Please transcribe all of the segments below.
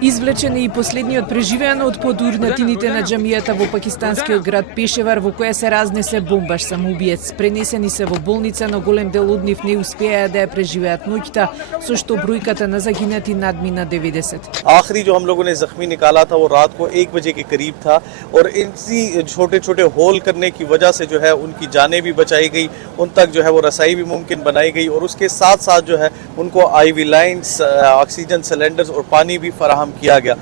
Извлечен е и последниот преживеан од под урнатините на џамијата во пакистанскиот град Пешевар, во која се разнесе бомбаш самоубиец. Пренесени се во болница, но голем дел од нив не успеа да ја преживеат ноќта, со што бројката на загинати надмина 90. आखिरी जो हम लोगों ने जख्मी निकाला था वो रात को 1 बजे के करीब था और इसी छोटे-छोटे होल करने की वजह से जो है उनकी जानें भी बचाई गई, उन तक जो है वो रसाई भी मुमकिन बनाई गई और उसके साथ-साथ जो है उनको आईवी लाइन्स, ऑक्सीजन सिलेंडर्स और पानी भी फराहम किया गया।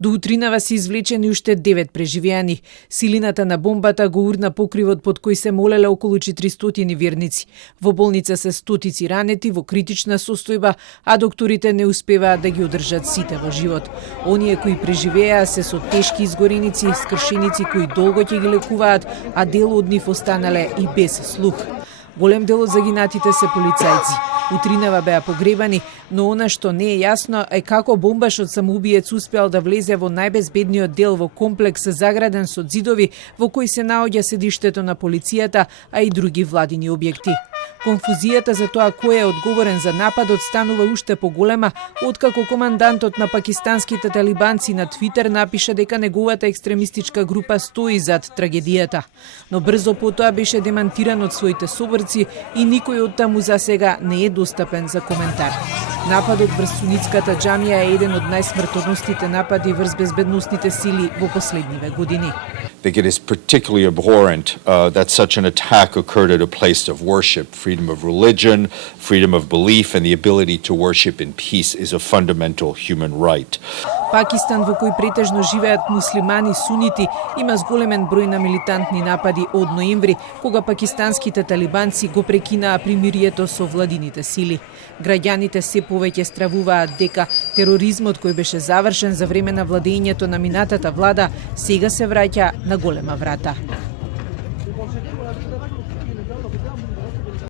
До утринава се извлечени уште 9 преживеани. Силината на бомбата го урна покривот под кој се молеле околу 400 верници. Во болница се стотици ранети во критична состојба, а докторите не успеваат да ги одржат сите во живот. Оние кои преживеа се со тешки изгореници, скршеници кои долго ќе ги лекуваат, а дел од нив останале и без слух. Голем дел од загинатите се полицајци. Утринава беа погребани, но она што не е јасно е како бомбашот самоубиец успеал да влезе во најбезбедниот дел во комплекс заграден со ѕидови во кој се наоѓа седиштето на полицијата, а и други владини објекти. Конфузијата за тоа кој е одговорен за нападот станува уште поголема, откако командантот на пакистанските талибанци на Твитер напиша дека неговата екстремистичка група стои зад трагедијата. Но брзо потоа беше демантиран од своите соборци и никој од таму за сега не е достапен за коментар. Нападот врз сунитската џамија е еден од најсмртоносните напади врз безбедносните сили во последниве години. I think it is particularly abhorrent that such an attack occurred at a place of worship. Freedom of religion, freedom of belief, and the ability to worship in peace is a fundamental human right. Пакистан, во кој претежно живеат муслимани сунити, има зголемен број на милитантни напади од ноември, кога пакистанските талибанци го прекинаа примирието со владините сили. Граѓаните се повеќе стравуваат дека тероризмот кој беше завршен за време на владењето на минатата влада сега се враќа на голема врата.